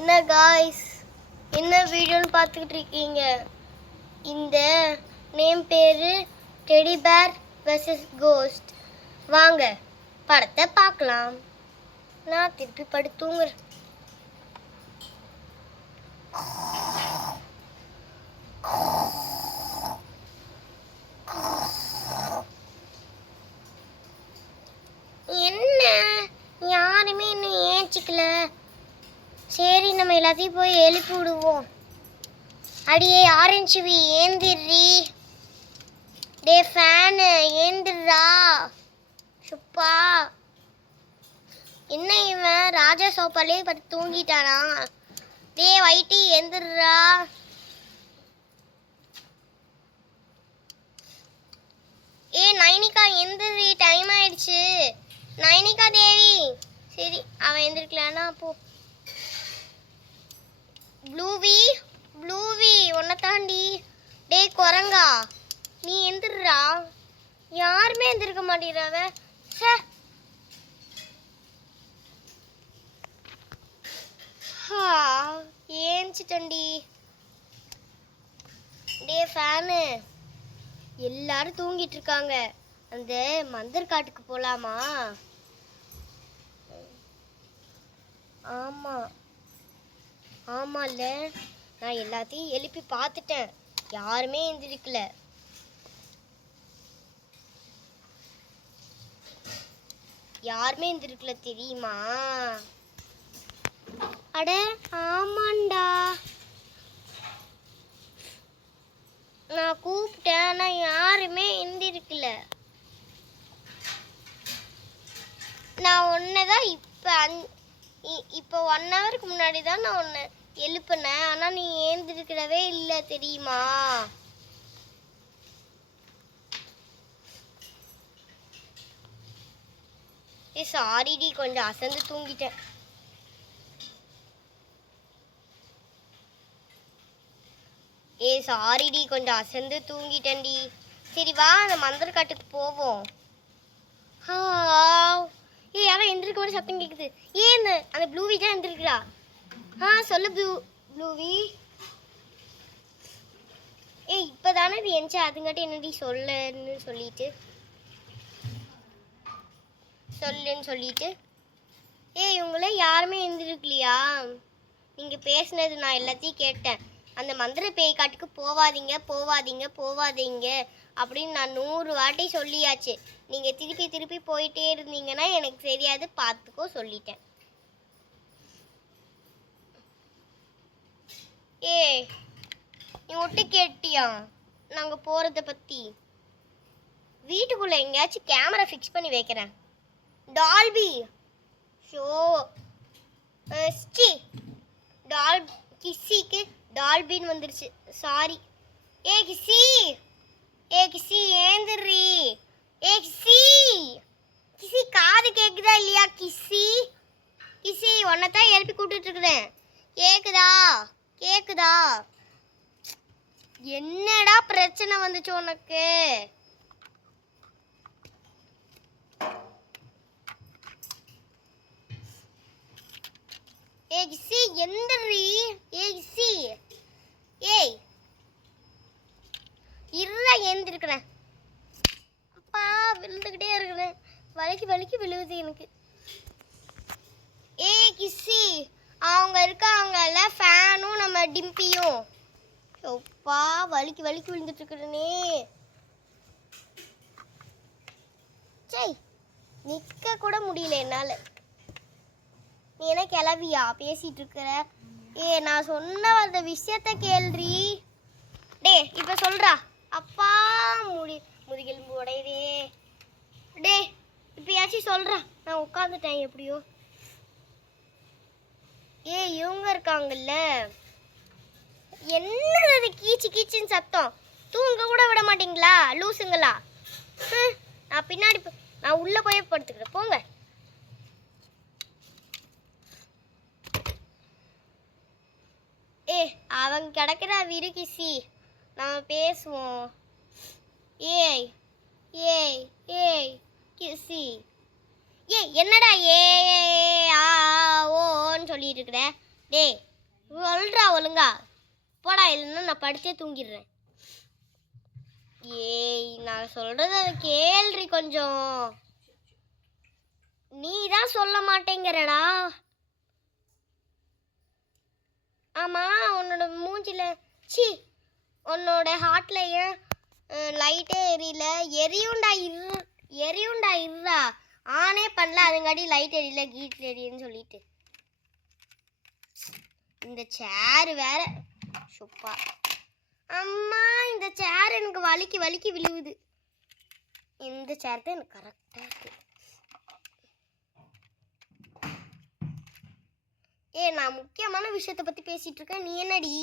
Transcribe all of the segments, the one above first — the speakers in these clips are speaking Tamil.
என்ன காய்ஸ், என்ன வீடியோன்னு பார்த்துக்கிட்டு இருக்கீங்க? இந்த நேம் பேரு டெடி பேர் வெர்சஸ் கோஸ்ட். வாங்க படத்தை பார்க்கலாம். நான் திருப்பி படுத்து தூங்குறேன். என்ன யாருமே இன்னும் ஏஞ்சிக்கல. சரி, நம்ம எல்லாத்தையும் போய் எழுப்பி விடுவோம். அடியே ஆரஞ்சுவி ஏந்திரி. டே ஃபேனு ஏந்திரா. சுப்பா, என்ன இவன் ராஜா சோப்பாலே பட்டு தூங்கிட்டானா? டே வைட்டி ஏந்திரா. ஏ நைனிகா எந்திரி, டைம் ஆயிடுச்சு. நைனிகா தேவி. சரி, அவன் எந்திரிக்கலன்னா போ. ப்ளூவி உன்னை தாண்டி. டே குரங்கா, நீ எந்திரா. யாருமே எந்திருக்க மாட்டேங்கிறாவ. சே, ஏஞ்சிட்டண்டி. டே ஃபேனு, எல்லாரும் தூங்கிட்டு இருக்காங்க. அந்த மந்தர் காட்டுக்கு போலாமா? ஆமால்ல, நான் எல்லாத்தையும் எழுப்பி பார்த்துட்டேன். யாருமே எந்திரிக்கல. தெரியுமா? அட ஆமாண்டா, நான் கூப்பிட்டேன், ஆனால் யாருமே எந்திரிக்கல. நான் ஒன்னதான் இப்போ 1 ஹவருக்கு முன்னாடி தான் நான் உன்னை எழுப்புனேன், ஆனால் நீ ஏந்திருக்கவே இல்லை தெரியுமா? சாரிடி, கொஞ்சம் அசந்து தூங்கிட்டேன். சாரிடி, கொஞ்சம் அசந்து தூங்கிட்டேன்டி. சரி வா, அந்த மந்திர காட்டுக்கு போவோம். யாரோ எந்திரிக்க மாதிரி சத்தம் கேட்குது. அந்த ப்ளூவி தான் எந்திரிக்கிறா. சொல்லு ப்ளூவி. இப்போதானே இது எந்திரிச்சா, அதுங்காட்டி என்னடி சொல்லுன்னு சொல்லிட்டு இவங்கள யாருமே எந்திரிக்கலையா? நீங்கள் பேசுனது நான் எல்லாத்தையும் கேட்டேன். அந்த மந்திர பேய் காட்டுக்கு போவாதீங்க அப்படின்னு நான் 100 வாட்டி சொல்லியாச்சு. நீங்கள் திருப்பி போயிட்டே இருந்தீங்கன்னா எனக்கு தெரியாது, பார்த்துக்கோ சொல்லிட்டேன். நீ ஒட்டு கேட்டியா நாங்கள் போகிறத பற்றி? வீட்டுக்குள்ளே எங்கேயாச்சும் கேமரா ஃபிக்ஸ் பண்ணி வைக்கிறேன். டால்பி ஷோ கிஸ்ஸிக்கு டால்பின்னு வந்துருச்சு. சாரி. கிஸ்ஸி ஏந்திரி. கிஸ்ஸி காது கேக்குதா இல்லையா? கிஸ்ஸி உன்னைத்தான் எழுப்பி கூப்பிட்டு இருக்கிறேன். கேக்குதா? என்னடா பிரச்சனை வந்துச்சு உனக்கு? கிஸ்ஸி எந்திரி. கிஸ்ஸி ஏந்திருக்கிறேன். அப்பா, விழுந்துக்கிட்டே இருக்கிறேன். வலிக்கு விழுவுது எனக்கு. கிஸ்ஸி, அவங்க இருக்காங்கல்ல, ஃபேனும் நம்ம டிம்பியும். அப்பா, வலிக்கு விழுந்துட்டு இருக்கிறேனே. சரி, நிற்க கூட முடியல என்னால். நீ என்ன கிளவியா பேசிட்டு இருக்கிற? நான் சொன்ன அந்த விஷயத்த கேள்றி. டே இப்போ சொல்றா. அப்பா, முதுகெலும்பு உடையுதே. டே இப்பயாச்சும் சொல்றா. நான் உட்காந்துட்டேன் எப்படியோ. இவங்க இருக்காங்கல்ல, என்னது கீச்சுன்னு சத்தம்? தூங்க கூட விட மாட்டீங்களா லூசுங்களா? நான் உள்ள போய் படுத்துக்கிறேன், போங்க. அவங்க கிடக்குறா, விரு கிஸ்ஸி, நம்ம பேசுவோம். கிஸ்ஸி, என்னடா ஓன்னு சொல்லிட்டு இருக்கிற? டே சொல்றா ஒழுங்கா போடா, இல்லைன்னா நான் படிச்சே தூங்கிடுறேன். ஏய், நான் சொல்றத கேள்றி கொஞ்சம். நீ தான் சொல்ல மாட்டேங்கிறடா. ஆமா, உன்னோட மூஞ்சில சி உன்னோட ஹார்ட்ல ஏன் லைட்டே எரியல? எரியுண்டா இருடா. ஆனே பண்ணல, அதுங்காட்டி லைட் எரியல கீட் எரியுன்னு சொல்லிட்டு. இந்த சேர் வேற சுப்பா. அம்மா, இந்த சேர் எனக்கு வலிக்கு விழுவுது. இந்த சேர் தான் எனக்கு கரெக்டா இருக்கு. நான் முக்கியமான விஷயத்தை பத்தி பேசிட்டு இருக்கேன், நீ என்னடி?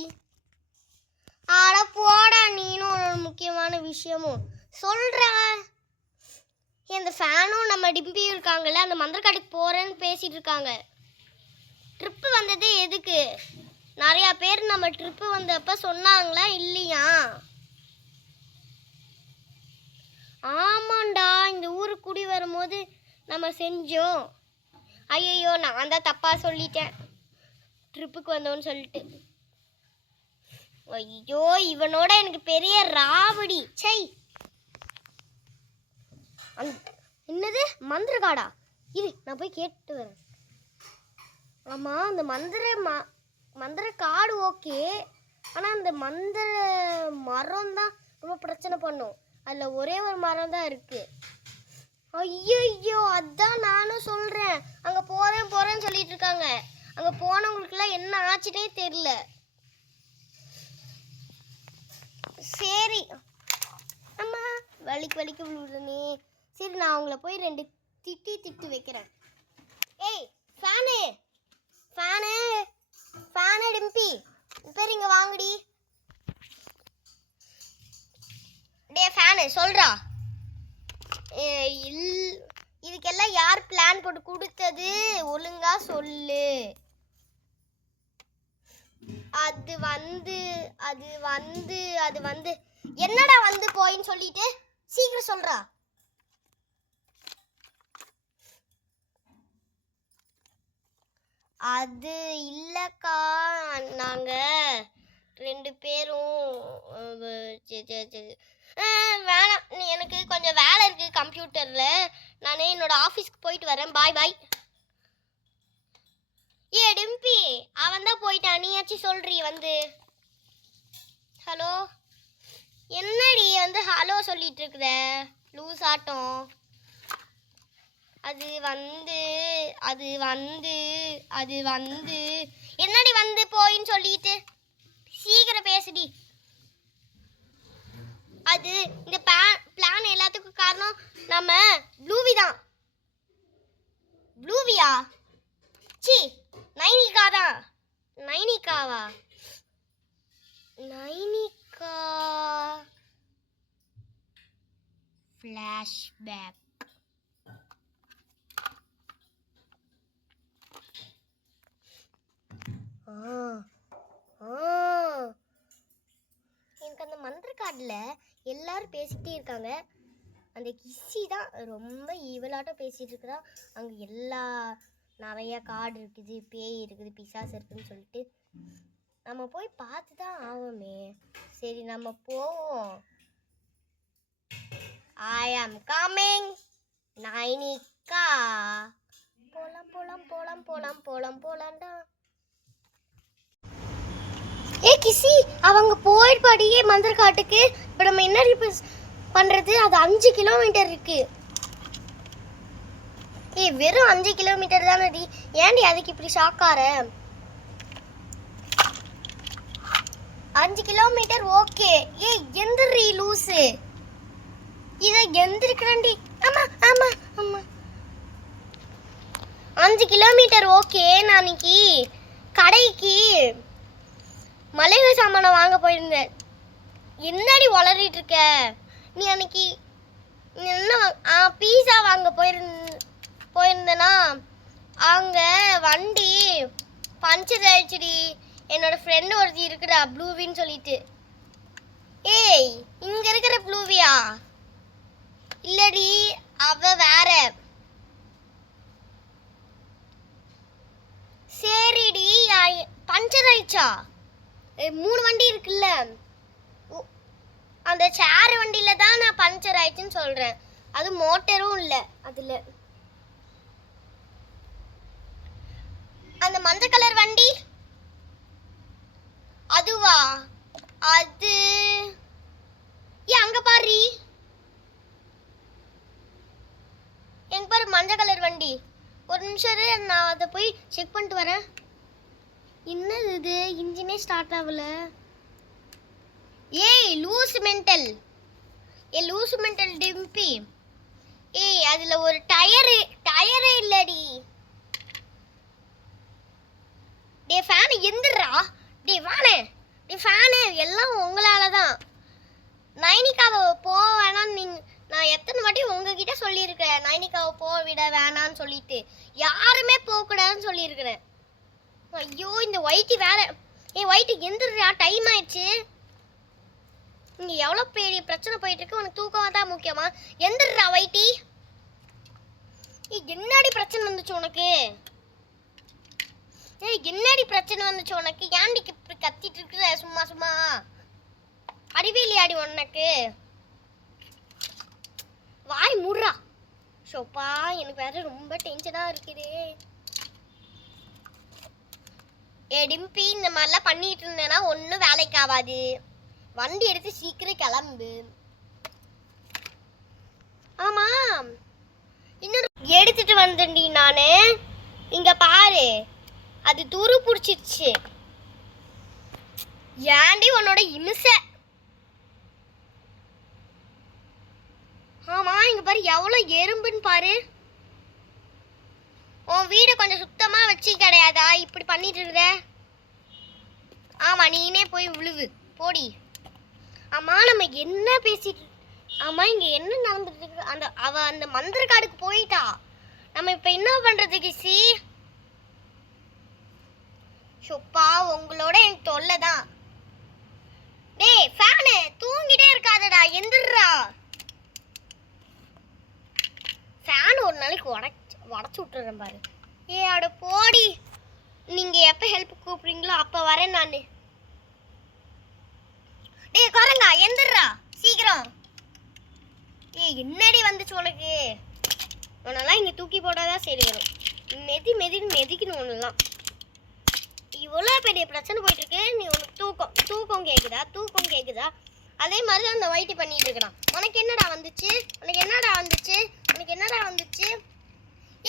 ஆட போடா, நீனும் ஒரு முக்கியமான விஷயமும் சொல்ற. இந்த ஃபேனும் நம்ம டிம்பி இருக்காங்கல்ல, அந்த மந்திரக்காட்டுக்கு போறேன்னு பேசிட்டு இருக்காங்க. ட்ரிப்பு வந்தது எதுக்கு? நிறைய பேர் நம்ம ட்ரிப்பு வந்தப்ப சொன்னாங்களா இல்லையா? ஆமாண்டா, இந்த ஊருக்கு குடி வரும்போது நம்ம செஞ்சோம். ஐயோ, நான் தான் தப்பா சொல்லிட்டேன் ட்ரிப்புக்கு வந்தோன்னு சொல்லிட்டு. ஐயோ, இவனோட எனக்கு பெரிய ராவடி. சை, என்னது மந்திரகாடா? இது நான் போய் கேட்டு வரேன். ஆமா, அந்த மந்திர காடு ஓகே, ஆனா அந்த மந்திர மரம் தான் ரொம்ப பிரச்சனை பண்ணும். அதுல ஒரே ஒரு மரம் தான் இருக்கு. ஐயோ, அதான் நானும் சொல்றேன். அங்க போறேன்னு சொல்லிட்டு இருக்காங்க. அங்க போனவங்களுக்குலாம் என்ன ஆச்சுன்னே தெரியல. சரி அம்மா, வலிக்கு விழுதுனே. சரி, நான் அவங்கள போய் 2 திட்டு வைக்கிறேன். ஏய் ஃபேனு டிம்பி, பேர் இங்க வாங்கடி. டே ஃபேனு, சொல்றா. இதுக்கெல்லாம் யார் பிளான் போட்டு கொடுத்தது? ஒழுங்கா சொல்லு. அது வந்து என்னடா வந்து போயின்னு சொல்லிட்டு சீக்கிரம் சொல்றா. அது இல்லக்கா, நாங்க 2 பேரும் வேணாம், எனக்கு கொஞ்சம் வேலை இருக்கு கம்ப்யூட்டர்ல. நானே என்னோட ஆஃபீஸ்க்கு போயிட்டு வரேன். பாய். டிம்பி, அவன் தான் போயிட்டான், நீயாச்சும் சொல்றீ வந்து. ஹலோ, என்னடி வந்து ஹலோ சொல்லிட்டு இருக்கிற லூஸ் ஆட்டம்? அது வந்து என்னடி வந்து போயின்னு சொல்லிட்டு சீக்கிரம் பேசுடி. அது இந்த பிளான் எல்லாத்துக்கும் காரணம் நம்ம ப்ளூவி தான். ப்ளூவியா? சி, நைனிகா தான். நைனிகா ஃப்ளாஷ்பேக். எனக்கு அந்த மந்திரக்காடுல எல்லாரும் பேசிக்கிட்டே இருக்காங்க. அந்த கிஸ்ஸி தான் ரொம்ப ஈவலாட்டம் பேசிட்டு இருக்கிறா. அங்கே நிறைய காடு இருக்குது, பேய் இருக்குது, பிசாசு இருக்குதுன்னு சொல்லிட்டு நம்ம போய் பார்த்து தான் ஆவோமே. சரி, நம்ம போவோம். ஐ ஆம் கமிங் நைனிகா. போலாம்டா. கிசி, அவங்க போயிடுப்பாடி மந்திரக்காட்டுக்கு. இப்போ நம்ம என்ன பண்றது? அது 5 கிலோமீட்டர் இருக்கு. வெறும் 5 கிலோமீட்டர் தானடி, ஏன்டி அதுக்கு இப்படி ஷாக்கார? 5 கிலோமீட்டர் ஓகே. எந்திரி லூசு, இதை எந்திரிக்கிறேன்டி. ஆமா 5 கிலோமீட்டர் ஓகே. நான் அன்னைக்கு கடைக்கு மளிகை சாமானை வாங்க போயிருந்தேன். என்னடி வளரிட்டு இருக்க நீ? அன்னைக்கு என்ன பீஸா வாங்க போயிருந்தேனா, அங்க வண்டி பஞ்சர் ஆயிடுச்சுடி. என்னோட ஃப்ரெண்டு ஒருத்தி இருக்குடா, ப்ளூவின்னு சொல்லிட்டு. இங்க இருக்கிற ப்ளூவியா? இல்லடி, அவ வேற. சரிடி, பஞ்சர் ஆயிடுச்சா? ஆயிடுச்சா? 3 வண்டி இருக்குல்ல, அந்த சேர் வண்டியில தான் நான் பஞ்சர் ஆயிடுச்சுன்னு சொல்றேன். அது மோட்டரும் இல்லை அதுல. அந்த மஞ்சள் கலர் வண்டி அதுவா? அது அங்க பாரு, எங்க பாரு மஞ்சள் கலர் வண்டி. ஒரு நிமிஷம் இரு, நான் அதை போய் செக் பண்ணிட்டு வரேன். என்னது இது, இன்ஜினே ஸ்டார்ட் ஆகல. ஏய் லூஸ் மென்டல், டிம்பி. ஏய் அதுல ஒரு டயரே இல்லடி. டே ஃபேன் எந்திரா, டே வானே, டே ஃபேனு எல்லாம் உங்களால தான். நைனிகாவை போக வேணான்னு நான் எத்தனை வாட்டி உங்ககிட்ட சொல்லியிருக்கிறேன், நைனிகாவை போக விட வேணான்னு சொல்லிட்டு. யாருமே போகக்கூடாதுன்னு சொல்லியிருக்கிறேன். ஐயோ இந்த ஒயிட்டி வேற. ஒயிட்டி எந்திரா, டைம் ஆயிடுச்சு. இங்க எவ்வளோ பெரிய பிரச்சனை போயிட்டு இருக்கு, உனக்கு தூக்கம் தான் முக்கியமா? எந்திரா ஒயிட்டி. என்னடி பிரச்சனை வந்துச்சு உனக்கு? என்னடி பிரச்சனை வந்துச்சு உனக்கு? ஏன்டி இப்படி கத்திட்டு இருக்கிற சும்மா சும்மா? அறிவியலியாடி உனக்கு? வாய் மூடுறா. ஷோப்பா எனக்கு வேற ரொம்ப டென்ஷனா இருக்குதே. டிம்பி, இந்த மாதிரிலாம் பண்ணிட்டு இருந்தேன்னா ஒன்றும் வேலைக்கு ஆகாது. வண்டி எடுத்து சீக்கிரம் கிளம்பு. ஆமா இன்னொரு எடுத்துட்டு வந்தேன்டி நானு. இங்க பாரு, அது துரு பிடிச்சிருச்சு. ஏன்டி உன்னோட இமிசை? ஆமா இங்க பாரு எவ்வளோ எறும்புன்னு பாரு. உன் வீடை கொஞ்சம் சுத்தமா வச்சு கிடையாதா இப்படி பண்ணிட்டு இருக்கிற? ஆமா நீனே போய் விழுவு போடி. ஆமா நம்ம என்ன பேசிட்டு, ஆமா இங்க என்ன நடந்துட்டு இருக்கு? அந்த மந்திரக்காடுக்கு போயிட்டா. நம்ம இப்ப என்ன பண்றது கிசி? சொப்பா உங்களோட எனக்கு தொல்லை தான். டேய் ஃபேனு தூங்கிட்டே இருக்காதடா, எந்திரா. ஃபேன் ஒரு நாளைக்கு உடச்சு விட்டுறேன் பாரு. அட போடி. நீங்க எப்ப ஹெல்ப் கூப்பிடுறீங்களோ அப்ப வரேன் நானு. டேய் குரங்கா எந்திரா சீக்கிரம். என்னடி வந்துச்சு உனக்கு? உன்னெல்லாம் இங்க தூக்கி போட்டாதான் சரி வரும். மெதிக்கணும் ஒன்னெல்லாம். இவ்வளோ பெரிய பிரச்சனை போயிட்டு இருக்கு, நீ உனக்கு தூக்கம் கேக்குதா? அதே மாதிரி தான் அந்த ஒயிட்டி பண்ணிட்டு இருக்கான். உனக்கு என்னடா வந்துச்சு?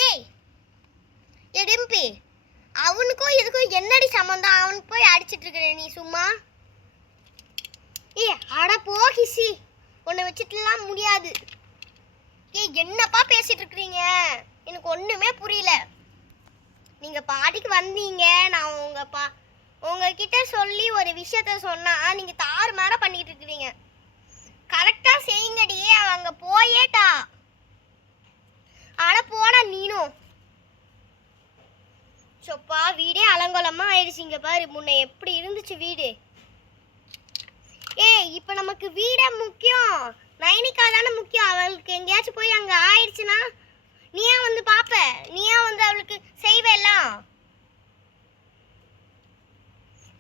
ஏய் டிம்பி, அவனுக்கும் இதுக்கும் என்னடி சம்பந்தம்? அவனுக்கு போய் அடிச்சிட்டு இருக்கிற நீ சும்மா. அட போ கிசி, உன்னை வச்சுட்டுலாம் முடியாது. என்னப்பா பேசிட்டு இருக்கிறீங்க? எனக்கு ஒண்ணுமே புரியல. நீங்க பாட்டிக்கு வந்தீங்க, நான் உங்ககிட்ட சொல்லி ஒரு விஷயத்த சொன்னா நீங்க தாறுமாறா பண்ணிட்டு இருக்கிறீங்க. கரெக்டா செய்யுங்கடி. அவங்க போயேட்டா. ஆனா போடா நீனும். சொப்பா வீடே அலங்கோலமா ஆயிடுச்சு. இங்க பாரு முன்ன எப்படி இருந்துச்சு வீடு. இப்ப நமக்கு வீடே முக்கியம், நைனிகா தானே முக்கியம். அவளுக்கு எங்கேயாச்சும் போய் அங்க ஆயிடுச்சுன்னா நீயா வந்து பாப்ப, நீயா வந்து அவளுக்கு செய்வேலாம்.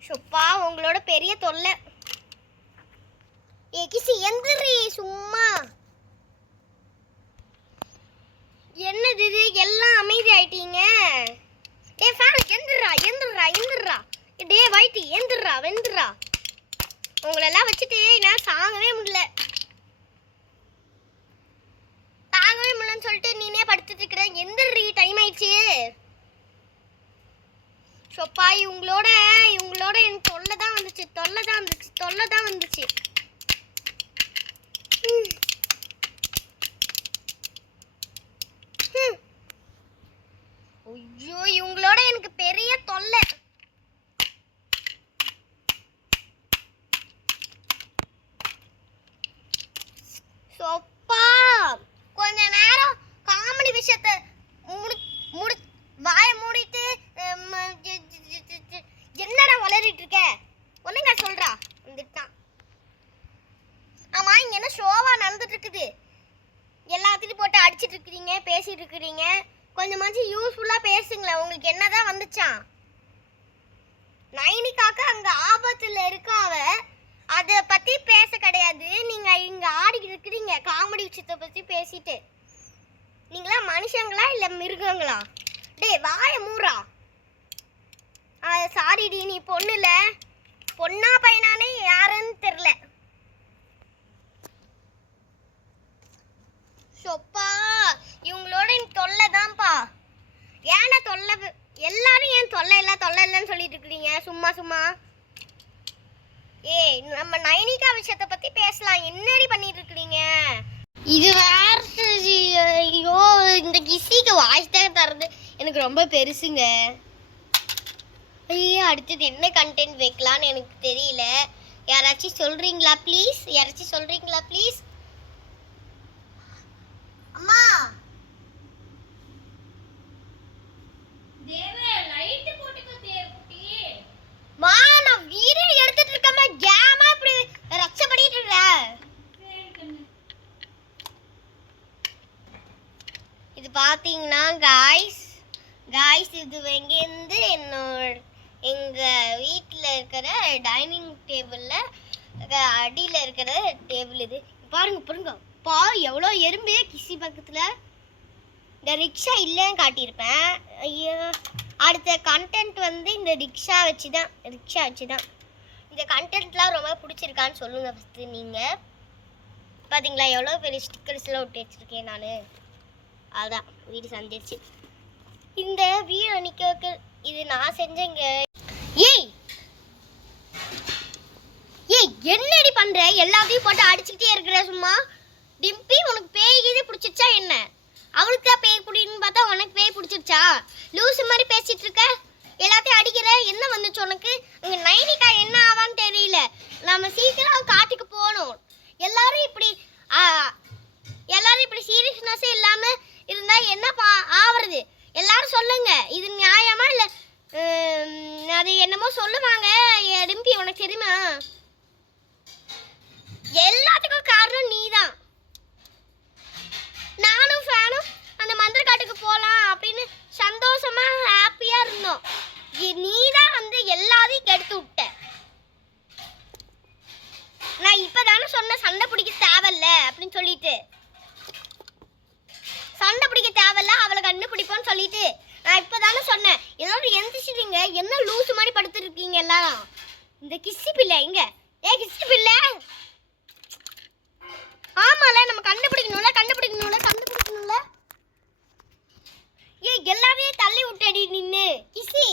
சொப்பா உங்களோட பெரிய தொல்லை. கிசி எந்திரி சும்மா. என்னது இது, எல்லாம் அமைதி ஆயிட்டீங்க. ஃபேன் எந்திரா. டே வைட்டி வெந்துடுறா. உங்களெல்லாம் வச்சுட்டு நான் தாங்கவே முடியலன்னு சொல்லிட்டு நீனே படுத்துட்டு இருக்கிற. எந்திரி, டைம் ஆயிடுச்சு. சொப்பா இவங்களோட எனக்கு தொல்லை தான் வந்துச்சு. ஐயோ இவங்களோட எனக்கு பெரிய தொல்லை. சொப்பா கொஞ்ச நேரம் காமெடி விஷயத்த வாய மூடிட்டு என்னடா வளரிட்டு இருக்க? ஒண்ணுங்க சொல்றா. வந்துட்டான். ஆமா இங்க என்ன ஷோவா நடந்துட்டு இருக்குது? எல்லாத்தையும் போட்டு அடிச்சிட்டு இருக்கிறீங்க, பேசிட்டு இருக்கிறீங்க. கொஞ்சமாச்சு யூஸ்ஃபுல்லா பேசுங்களேன். உங்களுக்கு என்னதான் வந்துச்சான்? நைனிகாக்கு அங்க ஆபத்துல இருக்காவ, அதை பத்தி பேச கிடையாது. நீங்க இங்க ஆடிக்கிட்டு இருக்கிறீங்க காமெடி விஷயத்தை பத்தி பேசிட்டு. நீங்களா மனுஷங்களா இல்ல மிருகங்களா? டேய் வாய மூறா. சாரிடி, நீ பொண்ணு இல்ல, பொண்ணா பையனானே யாருன்னு தெரியல. சொப்பா, இவங்களோட தொல்லை தான்ப்பா. ஏன்னா தொல்லை, எல்லாரும் ஏன் தொல்லை இல்லைன்னு சொல்லிட்டு இருக்கிறீங்க சும்மா சும்மா? ஏய், நம்ம நைனிகா விஷயத்தை பத்தி பேசலாம். என்னடி பண்ணிட்டு இருக்கிறீங்க? இது வேற. ஐயோ, இந்த கிசிக்கு வாய்ஸ் தான் தரது எனக்கு ரொம்ப பெருசுங்க. ஐயோ, அடுத்தது என்ன கண்டென்ட் வைக்கலான்னு எனக்கு தெரியல. யாராச்சும் சொல்றீங்களா ப்ளீஸ்? அம்மா தேவே லைட் போட்டுக்கோ தேவுட்டி. மா, நான் வீடியோ எடுத்துட்டு இருக்கமா, கேமா இப்படி ரச்ச பண்ணிட்டு இருக்க. இது பாத்தீங்கன்னா காய்ஸ், இது எங்கேருந்து எங்க வீட்டில் இருக்கிற டைனிங் டேபிள்ல அடியில இருக்கிற டேபிள். இது பாருங்க பா, எவ்வளோ எறும்பு கிசி பக்கத்துல. இந்த ரிக்ஷா இல்லைன்னு காட்டியிருப்பேன். ஐயோ, அடுத்த கண்டென்ட் வந்து இந்த ரிக்ஷா வச்சு தான். இந்த கண்டென்ட்லாம் ரொம்ப பிடிச்சிருக்கான்னு சொல்லுங்க ஃபஸ்ட்டு. நீங்கள் பார்த்தீங்களா எவ்வளோ பெரிய ஸ்டிக்கர்ஸ்லாம் ஒட்டி வச்சுருக்கேன் நான். அதுதான் வீடு சந்திச்சு. இந்த வீடு நிற்க இது நான் செஞ்சேங்க. ஏய் என்னடி பண்ணுற? எல்லாத்தையும் போட்டு அடிச்சுக்கிட்டே இருக்கிற சும்மா. டிம்பி, உனக்கு பேய் இது பிடிச்சிருச்சா என்ன? அவளுக்கு தான் பேய் பிடின்னு பார்த்தா உனக்கு பேய் பிடிச்சிருச்சா? லூசு மாதிரி பேசிட்டு இருக்க, எல்லாத்தையும் அடிக்கிற. என்ன வந்துச்சு உனக்கு? அங்கே நைனிகா என்ன ஆவான்னு தெரியல. நம்ம சீக்கிரம் காட்டுக்கு போகணும். எல்லாரும் இப்படி சீரியஸ்னஸே இல்லாமல் இருந்தால் என்ன ஆவறது? எல்லாரும் சொல்லுங்க, இது நியாயமா இல்லை? அது என்னமோ சொல்லுவாங்க. டிம்பி, உனக்கு தெரியுமா? எல்லாத்துக்கும் காரணம் நீதான். நானும் ஃபேனும் அந்த மந்திரக்காட்டுக்கு போகலாம் அப்படின்னு சந்தோஷமா ஹாப்பியா இருந்தோம். நீதான் வந்து எல்லாத்தையும் கெடுத்து விட்ட. நான் இப்பதானே சொன்ன சண்டை பிடிக்க தேவையில்ல அப்படின்னு சொல்லிட்டு. சண்டை பிடிக்க தேவையில்ல, அவளை கண்டுபிடிப்போன்னு சொல்லிட்டு நான் இப்பதானே சொன்னேன். எல்லாரும் எந்திரிச்சிட்டீங்க. என்ன லூசு மாதிரி படுத்துட்டு இருக்கீங்க எல்லாரும்? இந்த கிஸ்ஸி பிள்ளை எங்க? கிஸ்ஸி பிள்ளை, ஆமால நம்ம கண்டுபிடிக்கணும்ல. எல்லாரையும் தள்ளி விட்டடி நின்னு. கிசி,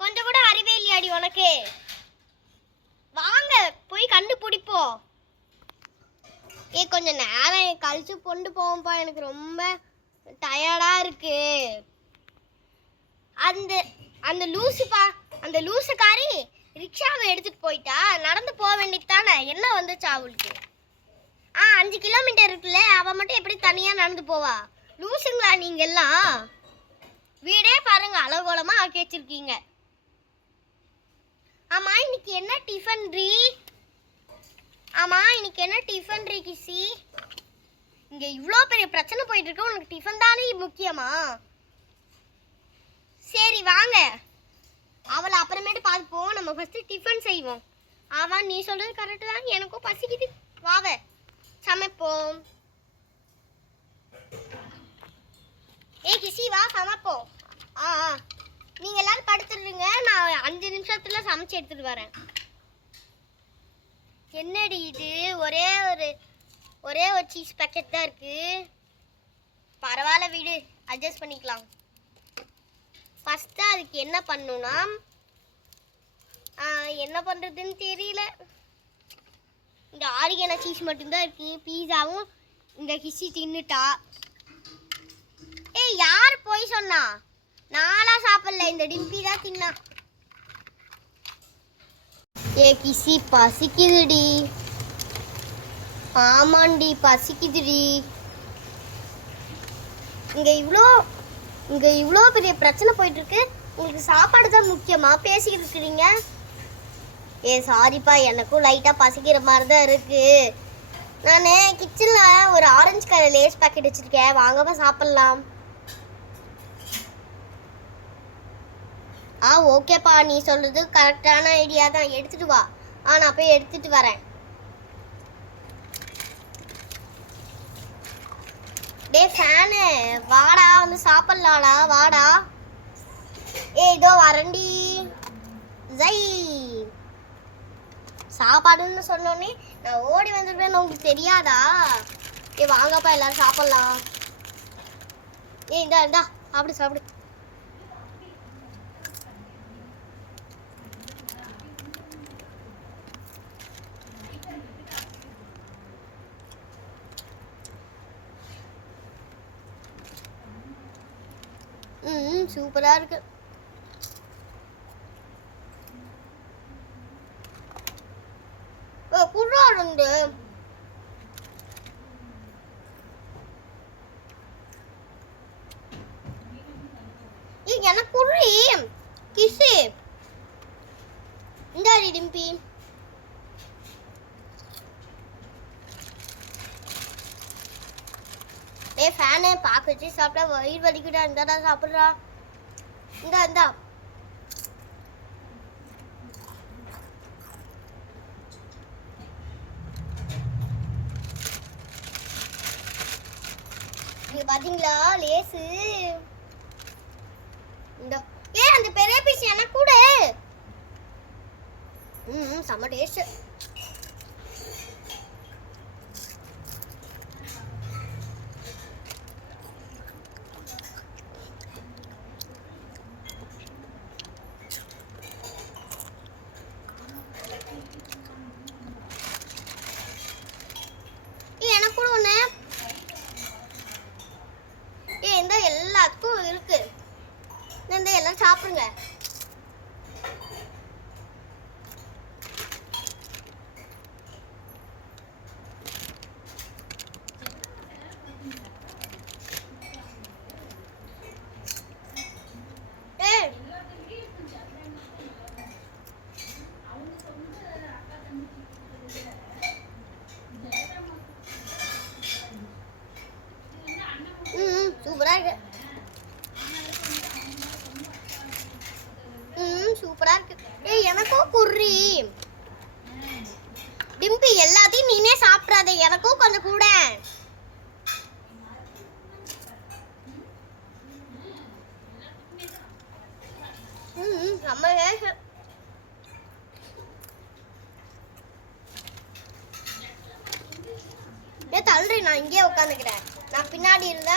கொஞ்சம் கூட அறிவே இல்லையாடி உனக்கு? வாங்க போய் கண்டுபிடிப்போம். கொஞ்சம் நேரம் கழிச்சு கொண்டு போவோம்ப்பா, எனக்கு ரொம்ப டயர்டா இருக்கு. அந்த லூசுக்காரி ரிக்ஷாவை எடுத்துட்டு போயிட்டா. நடந்து போக வேண்டியது தானே? என்ன வந்துச்சு அவளுக்கு? 5 கிலோமீட்டர் இருக்குல்ல, அவ மட்டும் எப்படி தனியா நடந்து போவா? லூசுங்களா நீங்க எல்லாம்? வீடே பாருங்க அலங்கோலமா ஆக்கி வச்சிருக்கீங்க. ஆமா, இன்னைக்கு என்ன டிஃபன் ரீ கிசி? இங்க இவ்வளோ பெரிய பிரச்சனை போயிட்டு இருக்கு, உனக்கு டிஃபன் தானே முக்கியமா? சரி வாங்க, அவளை அப்புறமேட்டு பார்ப்போம். நம்ம ஃபர்ஸ்ட் டிஃபன் செய்வோம். ஆவா, நீ சொல்றது கரெக்டு தான். எனக்கும் பசிக்குது. வாவ சமைப்போம். கிசி வா சமைப்போம். நீங்க எல்லாரும் படுத்துடுங்க, நான் 5 நிமிஷத்துல சமைச்சு எடுத்துட்டு வரேன். என்னடி இது? ஒரே ஒரு சீஸ் பேக்கெட் தான் இருக்கு. பரவாயில்ல விடு, அட்ஜஸ்ட் பண்ணிக்கலாம். ஃபர்ஸ்ட் அதுக்கு என்ன பண்ணணும்னா, என்ன பண்றதுன்னு தெரியல. இந்த ஆரிகானோ சீஸ் மட்டும்தான் இருக்கு. பீஸாவும் இந்த கிசி தின்னுட்டா. யார் போய் சொன்னா? நானா சாப்பிடல, இந்த டிம்பி தான் தின்னா. கிசி பசிக்குதுடி. ஆமாண்டி பசிக்குதுடி. இங்க இவ்வளோ பெரிய பிரச்சனை போயிட்டு இருக்கு, உங்களுக்கு சாப்பாடு தான் முக்கியமா? பேசிக்கிட்டு இருக்கிறீங்க. சாரிப்பா, எனக்கும் லைட்டா பசிக்கிற மாதிரி தான் இருக்கு. நான் கிச்சன்ல ஒரு ஆரஞ்சு கலர் லேஸ் பாக்கெட் வச்சிருக்கேன், வாங்கப்பா சாப்பிடலாம். ஓகேப்பா, நீ சொல்றது கரெக்டான ஐடியா தான். எடுத்துட்டு வா. நான் போய் எடுத்துட்டு வரேன். டே ஃபேனு, வாடா வந்து சாப்பிடலாடா, வாடா. இதோ வரண்டி. ஜை சாப்பாடுன்னு சொன்னோன்னே நான் ஓடி வந்துருவேன்னு உங்களுக்கு தெரியாதா? வாங்கப்பா எல்லாரும் சாப்பிடலாம். இந்தா சாப்பிடு சாப்பிடு. சூப்பரா இருக்கு. குர்ரா இருந்து எனக்கு குர்ரி கிசு இந்த டிம்பி. ஃபேனு பாக்க வச்சு சாப்பிட்டா வயிறு வலிக்குடா. இந்தாடா சாப்பிட்றா. இந்தா பாத்தீங்களா லேசு? அந்த பெரிய பீஸ் எனக்கு கூட. செம்ம டேஸ்ட். எனக்கு கூட ஒண்ணு. இந்த எல்லாத்துக்கும் இருக்கு. இந்த எல்லாம் சாப்பிடுங்க. சூப்பரா இருக்கு. சூப்பரா இருக்கு. எனக்கும் குர்ரி. டிம்பி எல்லாத்தையும் நீனே சாப்பிடாத, எனக்கும் கொஞ்சம் கூட. தள்ளுறேன், நான் இங்கே உட்காந்துக்கிறேன். நான் பின்னாடி இருந்தா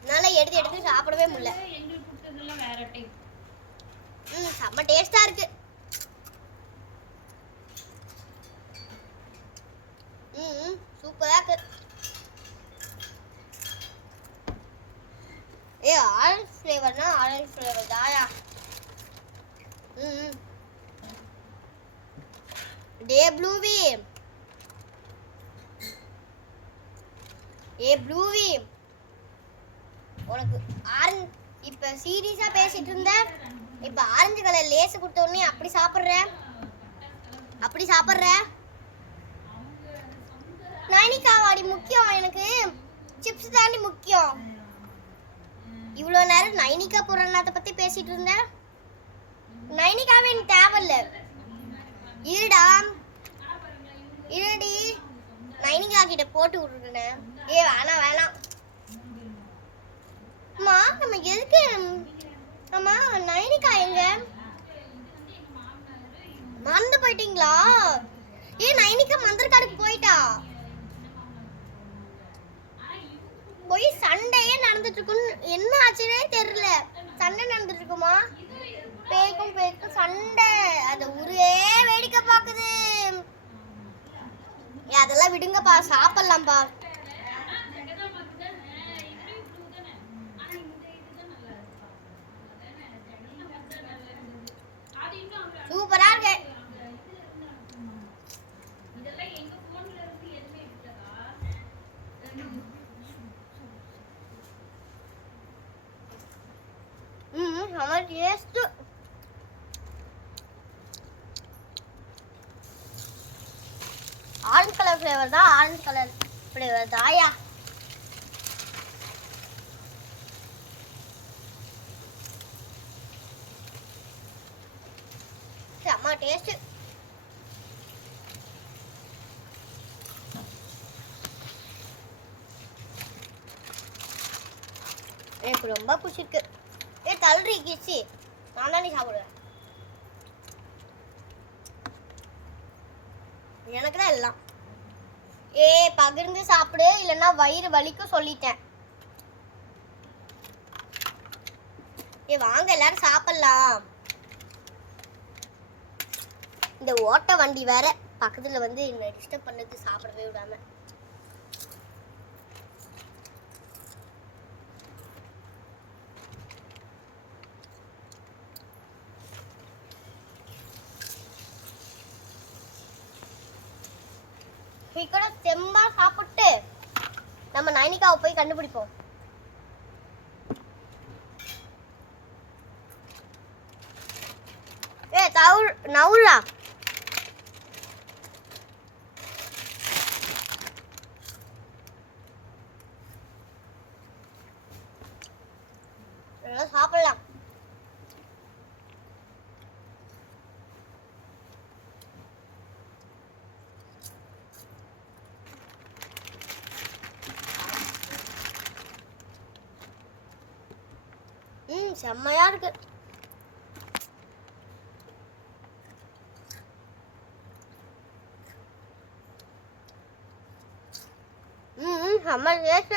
என்னால எடுத்து சாப்பிடவே முடியல. செம்ம டேஸ்டா இருக்கு. சூப்பரா இருக்கு. ஆரஞ்சு ஃப்ளேவர்னா ஆரஞ்சு ஃப்ளேவர் தாயா. டே ப்ளூவி, ப்ளூவி உனக்கு ஆரஞ்சு இப்ப சீரியஸா பேசிட்டு இருந்த, இப்ப ஆரஞ்சு கலர் லேஸ் கொடுத்த உடனே அப்படி சாப்பிடுற. நைனிகாவாடி முக்கியம், எனக்கு சிப்ஸ் தாண்டி முக்கியம். இவ்வளவு நேரம் நைனிகா புராணத்தை பத்தி பேசிட்டு இருந்த. நைனிகாவே எனக்கு தேவையில்ல. இருடி நைனிகா கிட்ட போட்டு விட்டுருக்கேன். வேணாம் அம்மா, நம்ம எதுக்கு? அம்மா நைனிகா எங்க? மறந்து போயிட்டீங்களா? நைனிகா மந்திரக்காடுக்கு போயிட்டா. போய் சண்டையே நடந்துட்டு இருக்குன்னு என்ன ஆச்சுன்னே தெரியல. சண்டை நடந்துட்டு இருக்குமா? பேய்க்கும் சண்டை. அந்த ஊரே வேடிக்கை பாக்குது. அதெல்லாம் விடுங்கப்பா, சாப்பிடலாம்ப்பா. சூப்பரா இருக்கு. டேஸ்ட் ஆரஞ்சு கலர் ஃப்ளேவர் தான். ஆரஞ்சு கலர் ஃப்ளேவர் தாயா. செம்ம டேஸ்ட். எனக்கு ரொம்ப பிடிச்சிருக்கு. தள்ளுறி கிச்சி நான் தானே சாப்பிடுவேன். எனக்கு தான் எல்லாம். பகிர்ந்து சாப்பிடு, இல்லைன்னா வயிறு வலிக்கும் சொல்லிட்டேன். வாங்க எல்லாரும் சாப்பிடலாம். இந்த ஓட்ட வண்டி வேற பக்கத்துல வந்து என்ன டிஸ்டர்ப் பண்ணது, சாப்பிடவே விடாம. சீக்கிரம் செம்பா சாப்பிட்டு நம்ம நைனிகாவை போய் கண்டுபிடிப்போம். நவுலா சாப்பிடலாம். செம்மையா இருக்கு. செம்ம டேஸ்ட்.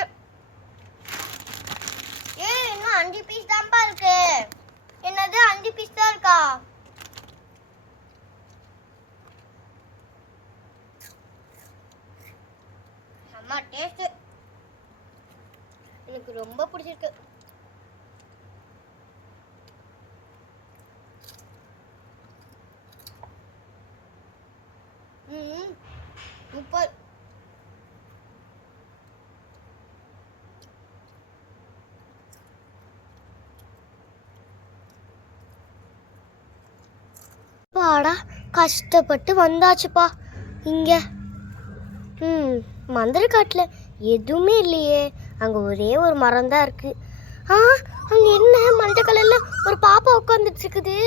இன்னும் 5 பீஸ் தான்ப்பா இருக்கு. என்னது 5 பீஸ் தான் இருக்கா? செம்ம டேஸ்ட். எனக்கு ரொம்ப பிடிச்சிருக்கு. சூப்பர். பாடா கஷ்டப்பட்டு வந்தாச்சுப்பா இங்க. மந்திரக்காட்டில் எதுவுமே இல்லையே. அங்க ஒரே ஒரு மரம் தான் இருக்கு. அங்க என்ன மஞ்சள் கலர்ல ஒரு பாப்பா உட்காந்துட்டு இருக்குது.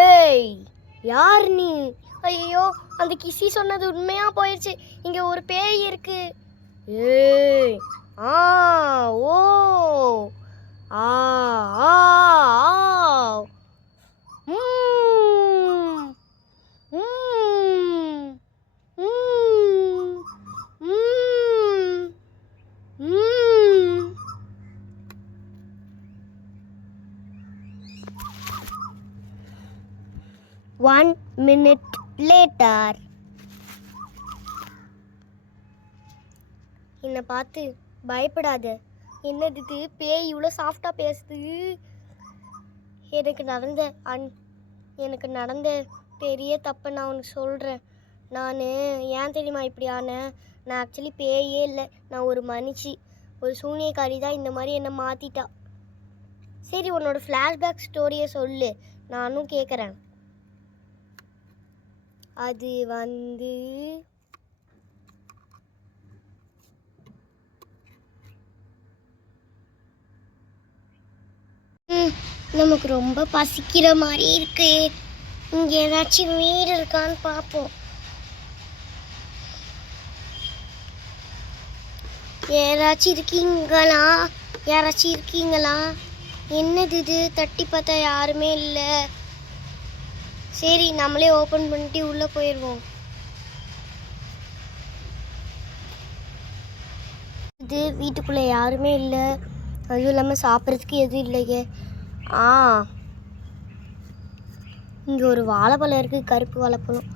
ஏய் யார் நீ? ஐயோ அந்த கிசி சொன்னது உண்மையா போயிடுச்சு. இங்க ஒரு பேய் இருக்கு. ஏய் ஓ ஆ ஆ One minute later. என்னை பார்த்து பயப்படாத. என்னது இது பேய் இவ்வளோ சாஃப்டாக பேசுது. எனக்கு நடந்த பெரிய தப்பை நான் உனக்கு சொல்கிறேன். நான் ஏன் தெரியுமா இப்படி ஆனேன்? நான் ஆக்சுவலி பேயே இல்லை, நான் ஒரு மனுஷி. ஒரு சூனியக்காரி தான் இந்த மாதிரி என்னை மாற்றிட்டா. சரி உன்னோட ஃப்ளாஷ்பேக் ஸ்டோரியை சொல்லு, நானும் கேட்குறேன். அது வந்து நமக்கு ரொம்ப பசிக்கிற மாதிரி இருக்கு. இங்க ஏதாச்சும் வீடு இருக்கான்னு பார்ப்போம். யாராச்சும் இருக்கீங்களா? என்னது இது? தட்டி பார்த்தா யாருமே இல்லை. சரி நம்மளே ஓப்பன் பண்ணிட்டு உள்ளே போயிடுவோம். இது வீட்டுக்குள்ளே யாருமே இல்லை. அதுவும் இல்லாமல் சாப்பிட்றதுக்கு எதுவும் இல்லையே. இங்கே ஒரு வாழைப்பழம் இருக்குது, கருப்பு வாழைப்பழம்.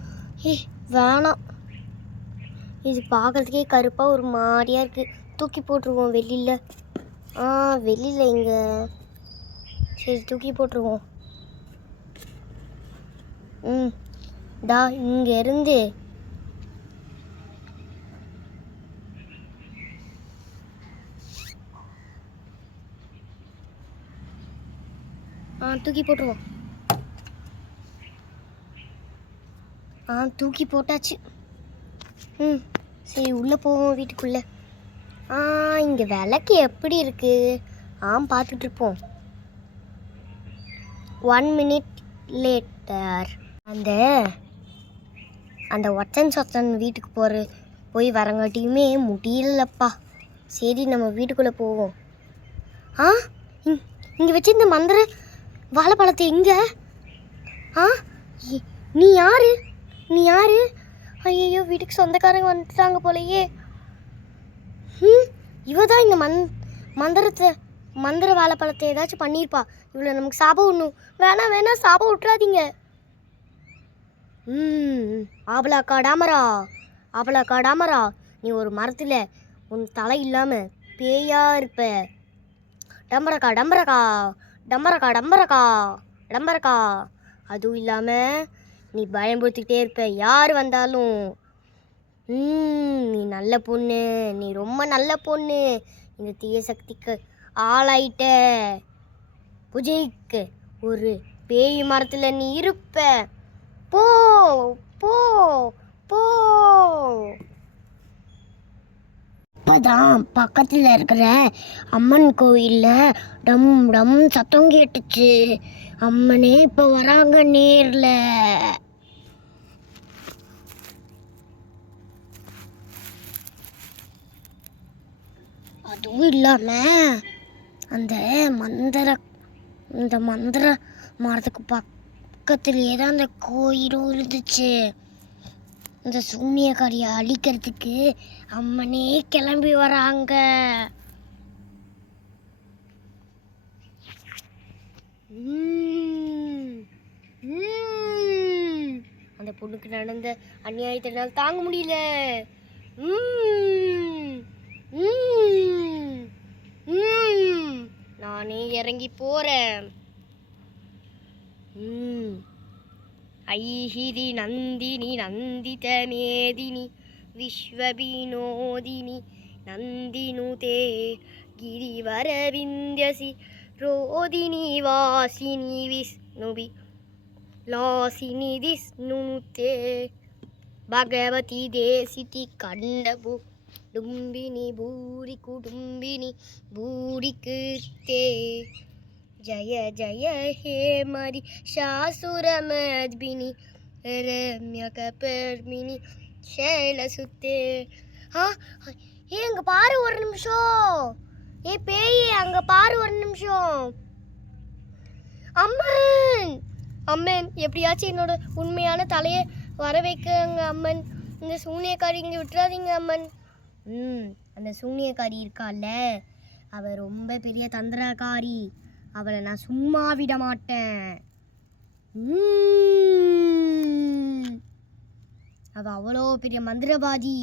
வேணாம், இது பார்க்குறதுக்கே கருப்பாக ஒரு மாதிரியாக இருக்குது. தூக்கி போட்டுருவோம் வெளியில். வெளியில் இங்கே. சரி தூக்கி போட்டுருவோம். இங்கேருந்து தூக்கி போட்டுருவோம். தூக்கி போட்டாச்சு. சரி உள்ளே போவோம் வீட்டுக்குள்ளே. இங்கே விளக்கு எப்படி இருக்குது? பார்த்துட்டு இருப்போம். 1 minute லேட்டர். அந்த அந்த ஒற்றன் சொத்தன் வீட்டுக்கு போய் வரங்காட்டியுமே முடியலப்பா. சரி நம்ம வீட்டுக்குள்ளே போவோம். ஆ இங்கே வச்சு இந்த மந்திர வாழைப்பழத்தை எங்கே? ஆ நீ யாரு? ஐயோ, வீட்டுக்கு சொந்தக்காரங்க வந்துட்டாங்க போலையே. இவ தான் இந்த மந்திர வாழைப்பழத்தை ஏதாச்சும் பண்ணியிருப்பா. இவ்வளோ நமக்கு சாபம் ஒன்றும் வேணாம், சாபம் விட்டுறாதீங்க. ஆபலா காடாமரா, நீ ஒரு மரத்தில் உன் தலை இல்லாமல் பேயா இருப்ப. டம்பரக்கா. அதுவும் இல்லாமல் நீ பயன்படுத்திக்கிட்டே இருப்ப யார் வந்தாலும். நீ நல்ல பொண்ணு, நீ ரொம்ப நல்ல பொண்ணு. இந்த தீய சக்திக்கு ஆளாயிட்ட. புஜைக்கு ஒரு பேய் மரத்தில் நீ இருப்ப. போ போ போ. இப்போதான் பக்கத்தில் இருக்கிற அம்மன் கோயிலில் டம் டம் சத்தம் கேட்டுச்சு. அம்மனே இப்போ வராங்க நேரில். அதுவும் இல்லாமல் அந்த மந்திர மரத்துக்கு பக்கத்துலேயே தான் அந்த கோயிலும் இருந்துச்சு. இந்த சூனியக்காரியை அழிக்கிறதுக்கு அம்மனே கிளம்பி வராங்க. அந்த பொண்ணுக்கு நடந்த அநியாயத்தினால் தாங்க முடியல. நானே இறங்கி போறேன். ஐஹிரி நந்தினி நந்தித மேதினி விஸ்வவினோதினி நந்தினுதே கிரிவர விந்தியசி ரோதினி வாசினி விஷ்ணுபி லாசினி திஸ்னுதே பகவதி தேசிதி கண்டபு டும்பினி பூரி குடும்பினி பூரி கீர்த்தே जय जय हे मरी शासुरमद्बिनी रम्यकपर्मिनी शैलसुते. அங்கே பாரு ஒரு நிமிஷம். பேய் அங்கே பாரு ஒரு நிமிஷம். அம்மன் எப்படியாச்சும் என்னோட உண்மையான தலையை வர வைக்கங்க அம்மன். இந்த சூனியக்காரி இங்கே விட்டுறாதீங்க அம்மன். அந்த சூனியக்காரி இருக்கால, அவள் ரொம்ப பெரிய தந்திரக்காரி. அவளை நான் சும்மா விட மாட்டேன். அவள் அவ்வளோ பெரிய மந்திரவாதி.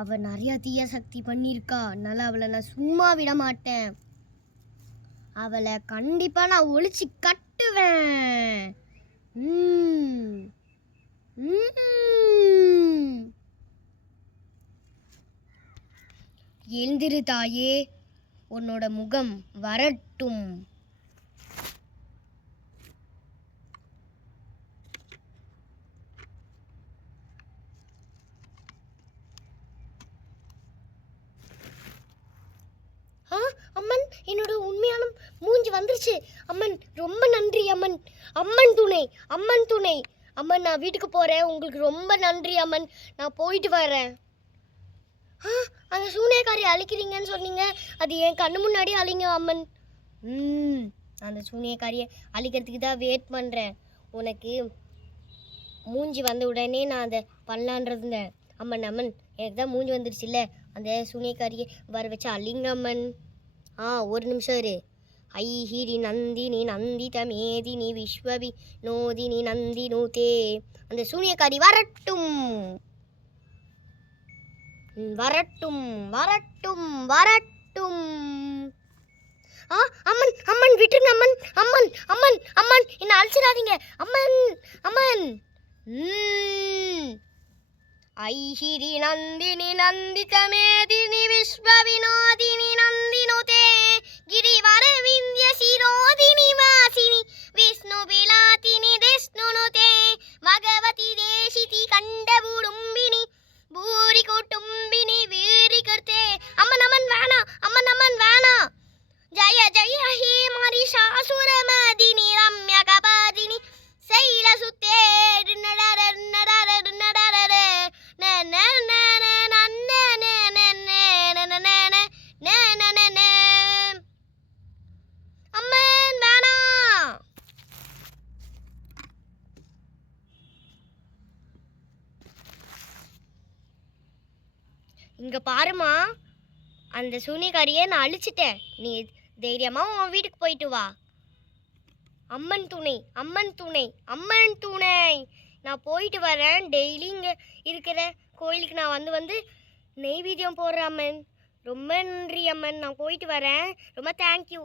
அவள் நிறைய தீய சக்தி பண்ணியிருக்கா. அதனால அவளை நான் சும்மா விட மாட்டேன். அவளை கண்டிப்பாக நான் ஒழிச்சு கட்டுவேன். எழுந்திரு தாயே, உன்னோட முகம் வரட்டும். அம்மன், என்னோட உண்மையான மூஞ்சி வந்துருச்சு. அம்மன் ரொம்ப நன்றி அம்மன். அம்மன் துணை. அம்மன், நான் வீட்டுக்கு போகிறேன். உங்களுக்கு ரொம்ப நன்றி அம்மன். நான் போயிட்டு வரேன். அந்த சூனியக்காரி அழிக்கிறீங்கன்னு சொன்னீங்க. அது என் கண்ணு முன்னாடி அழிங்க அம்மன். அந்த சூனியக்காரியை அழிக்கிறதுக்கு தான் வெயிட் பண்ணுறேன். உனக்கு மூஞ்சி வந்த உடனே நான் அதை பண்ணலான்றதுந்தேன். அம்மன் எனக்கு தான் மூஞ்சி வந்துருச்சு இல்லை, அந்த சூனியக்காரியை வர வச்சு அழிங்க அம்மன். ஒரு நிமிஷம் இரு. ஐஹிரி நந்தினி நந்தித மேதினி விஸ்வவி நோதினி நந்தினுதே. அந்த சூனியக்காரி வரட்டும். அம்மன் விட்டுருங்க அம்மன் என்ன அழிச்சிடாதீங்க அம்மன். ஐஹிரி நந்தினி நந்தித மேதினி விஸ்வவினோதினி நந்தினுதே கிரிவர விந்திய சிரோதினி வாசினி விஷ்ணு பிலாதினி திஸ்னுனுதே பகவதி தேசிதி கண்டபுடும்பினி பூரி குட்டும்பினி வீரி கர்த்தே. அம்மன் வேணா. ஜய ஜய ஹே மாரி சாசுர மதினி இங்கே பாருமா, அந்த சூனியக்காரியை நான் அழிச்சிட்டேன். நீ தைரியமாக உன் வீட்டுக்கு போயிட்டு வா. அம்மன் துணை, அம்மன் துணை, அம்மன் துணை. நான் போயிட்டு வரேன். டெய்லி இங்கே இருக்கிற கோயிலுக்கு நான் வந்து நெய்வேத்தியம் போடுறேன் அம்மன். ரொம்ப நன்றி அம்மன். நான் போயிட்டு வரேன். ரொம்ப தேங்க்யூ.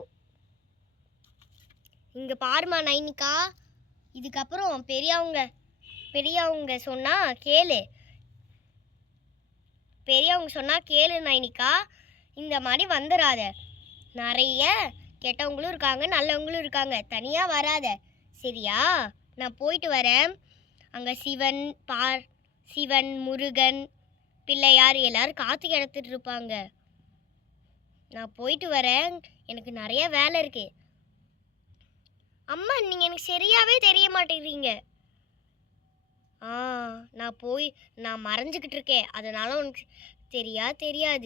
இங்கே பாருமா நைனிகா, இதுக்கப்புறம் பெரியவங்க சொன்னால் கேளு. பெரியவங்க சொன்னால் கேளு நைனிகா. இந்த மாதிரி வந்துடாத. நிறைய கெட்டவங்களும் இருக்காங்க, நல்லவங்களும் இருக்காங்க. தனியாக வராத, சரியா? நான் போயிட்டு வரேன். அங்கே சிவன், முருகன், பிள்ளையார் எல்லாரும் காத்து கிடத்துட்டு இருப்பாங்க. நான் போயிட்டு வரேன். எனக்கு நிறைய வேலை இருக்கு. அம்மா, நீங்கள் எனக்கு சரியாகவே தெரிய மாட்டேங்கிறீங்க. நான் மறைஞ்சிக்கிட்டு இருக்கேன். அதனால உனக்கு தெரியாது.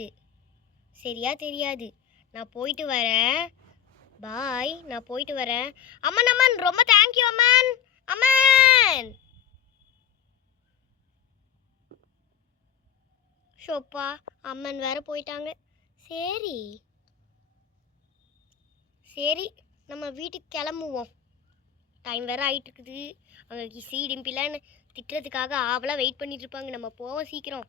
நான் போயிட்டு வரேன். பாய். நான் போயிட்டு வரேன். அம்மன் ரொம்ப தேங்க்யூ அம்மன். ஷோப்பா, அம்மன் வேற போயிட்டாங்க. சரி நம்ம வீட்டுக்கு கிளம்புவோம். டைம் வேற ஆகிட்டு இருக்குது. அங்கே கிசி டிம்பிலான்னு திட்டுறதுக்காக ஆவலாக வெயிட் பண்ணிட்டு இருப்பாங்க. நம்ம போவோம் சீக்கிரம்.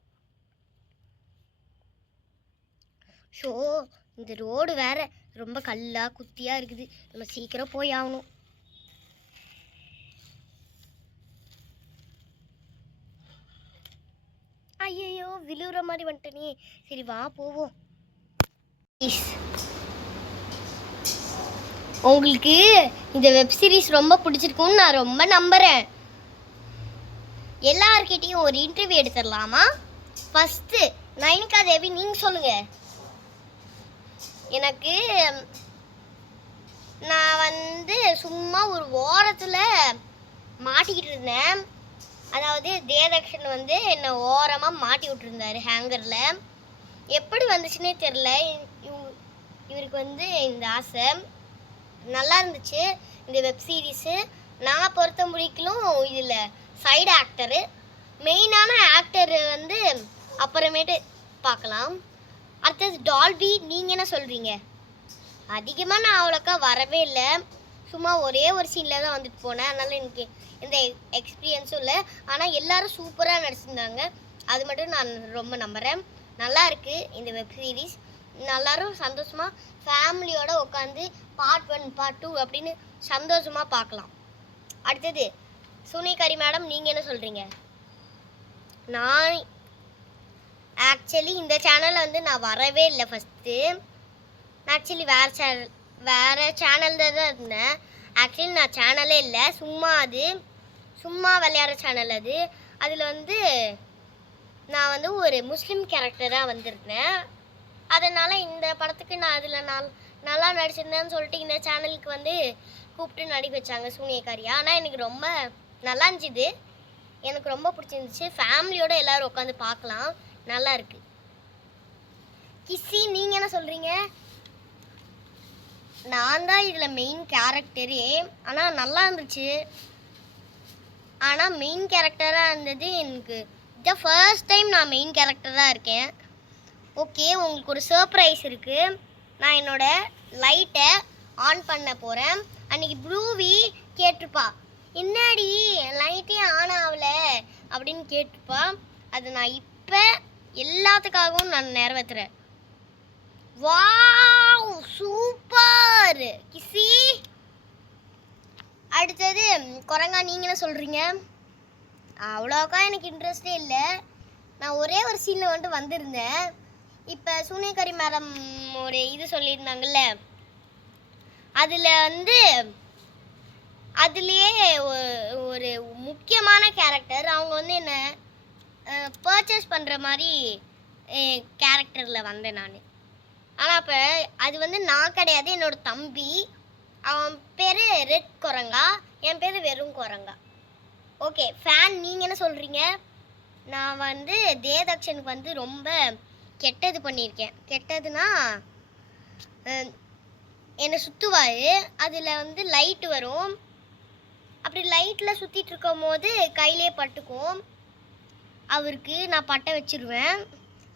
ஷோ, இந்த ரோடு வேற ரொம்ப கல்லா குத்தியா இருக்குது. நம்ம சீக்கிரம் போய் ஆகணும். ஐயோ, விழுற மாதிரி வந்துட்டனே. சரி வா போவோம். உங்களுக்கு இந்த வெப் சீரிஸ் ரொம்ப பிடிச்சிருக்கும்னு நான் ரொம்ப நம்புகிறேன். எல்லார்கிட்டையும் ஒரு இன்டர்வியூ எடுத்துடலாமா? ஃபஸ்ட்டு நைனிகா தேவி, நீங்கள் சொல்லுங்கள். எனக்கு நான் சும்மா ஒரு ஓரத்தில் மாட்டிக்கிட்டு இருந்தேன். அதாவது தேதக்ஷன் என்னை ஓரமாக மாட்டி விட்டுருந்தாரு ஹேங்கரில். எப்படி வந்துச்சுன்னே தெரில. இவருக்கு இந்த ஆசை. நல்லா இருந்துச்சு இந்த வெப் சீரிஸு. நான் பொறுத்த முடிக்கலும் இதில் சைடு ஆக்டரு, மெயினான ஆக்டர் அப்புறமேட்டு பார்க்கலாம். அடுத்தது டால்பி, நீங்கள் என்ன சொல்கிறீங்க? அதிகமாக நான் அவ்வளோக்கா வரவே இல்லை. சும்மா ஒரே ஒரு சீனில் தான் வந்துட்டு போனேன். அதனால் எனக்கு எந்த எக்ஸ்பீரியன்ஸும் இல்லை. ஆனால் எல்லோரும் சூப்பராக நடிச்சிருந்தாங்க. அது மட்டும் நான் ரொம்ப நம்புகிறேன். நல்லா இருக்குது இந்த வெப் சீரிஸ். எல்லாரும் சந்தோஷமாக ஃபேமிலியோடு உட்காந்து பார்ட் 1 பார்ட் 2 அப்படின்னு சந்தோஷமாக பார்க்கலாம். அடுத்தது சூனியக்காரி மேடம், நீங்கள் என்ன சொல்கிறீங்க? நான் ஆக்சுவலி இந்த சேனலில் நான் வரவே இல்லை ஃபஸ்ட்டு. நான் ஆக்சுவலி வேறு சேனலில் தான் இருந்தேன். ஆக்சுவலி நான் சேனலே இல்லை, சும்மா விளையாடுற சேனல் அது. அதில் நான் ஒரு முஸ்லீம் கேரக்டராக வந்திருந்தேன். அதனால் இந்த படத்துக்கு நான் அதில் நல்லா நடிச்சிருந்தேன்னு சொல்லிட்டு இந்த சேனலுக்கு கூப்பிட்டு நடிக்க வச்சாங்க சூனியக்காரியா. ஆனால் எனக்கு ரொம்ப நல்லா இருந்துச்சு. எனக்கு ரொம்ப பிடிச்சிருந்துச்சு. ஃபேமிலியோடு எல்லோரும் உட்காந்து பார்க்கலாம். நல்லா இருக்குது. கிஸ்ஸி, நீங்கள் என்ன சொல்கிறீங்க? நான் தான் இதில் மெயின் கேரக்டரே. ஆனால் நல்லா இருந்துச்சு. ஆனால் மெயின் கேரக்டராக இருந்தது எனக்கு த ஃபர்ஸ்ட் டைம் நான் மெயின் கேரக்டராக இருக்கேன். ஓகே, உங்களுக்கு ஒரு சர்ப்ரைஸ் இருக்குது. நான் என்னோடய லைட்டை ஆன் பண்ண போகிறேன். அன்றைக்கி ப்ரூவி கேட்டிருப்பா, என்னடி லைட்டே ஆன் ஆகலை அப்படின்னு கேட்டிருப்பா. அது நான் இப்போ எல்லாத்துக்காகவும் நான் நிறைவேற்றுறேன். Wow, super Kizie. அடுத்தது குரங்கா, நீங்கள் என்ன சொல்கிறீங்க? அவ்வளோக்கா எனக்கு இன்ட்ரெஸ்டே இல்லை. நான் ஒரே ஒரு சீனில் வந்திருந்தேன். இப்போ சூனியக்காரி மேடம் ஒரு இது சொல்லியிருந்தாங்கல்ல, அதில் அதுலேயே ஒரு முக்கியமான கேரக்டர். அவங்க என்னை பர்ச்சேஸ் பண்ணுற மாதிரி கேரக்டரில் வந்தேன் நான். ஆனால் அப்போ அது நான் கிடையாது, என்னோடய தம்பி. அவன் பேர் ரெட் குரங்கா, என் பேர் வெறும் குரங்கா. ஓகே ஃபேன், நீங்கள் என்ன சொல்கிறீங்க? நான் தேதக்ஷனுக்கு ரொம்ப கெட்டது பண்ணியிருக்கேன். கெட்டதுன்னா என்னை சுற்றுவார். அதில் லைட்டு வரும். அப்படி லைட்டில் சுற்றிட்டு இருக்கும் போது கையிலே பட்டுக்கும். அவருக்கு நான் பட்டை வச்சிருவேன்.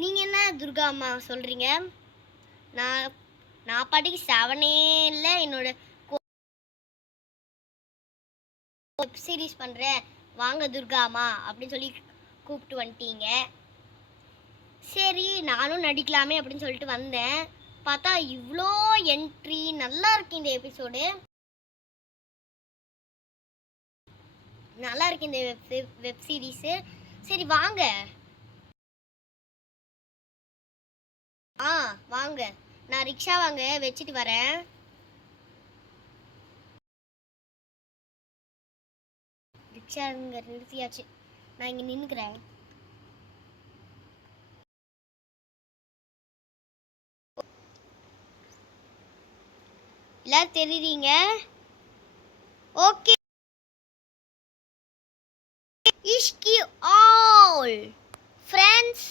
நீங்கள் என்ன துர்கா அம்மா சொல்கிறீங்க? நான் நான் பாட்டுக்கு 7 என்னோட வெப் சீரிஸ் பண்ணுறேன் வாங்க துர்கா அம்மா அப்படின்னு சொல்லி கூப்பிட்டு வந்துட்டீங்க. சரி நானும் நடிக்கலாமே அப்படின்னு சொல்லிட்டு வந்தேன். பார்த்தா இவ்வளோ என்ட்ரி, நல்லா இருக்கு இந்த எபிசோடு, நல்லா இருக்கு இந்த வெப் சீரிஸு. சரி வாங்க. வாங்க, நான் ரிக்ஷா வாங்க வச்சுட்டு வரேன். ரிக்ஷா இங்கே நிறுத்தியாச்சு, நான் இங்கே நின்றுக்கிறேன். எல்லாரும் தெரியுறீங்க? ஓகே. இஷ்கி ஆல் ஃப்ரெண்ட்ஸ்,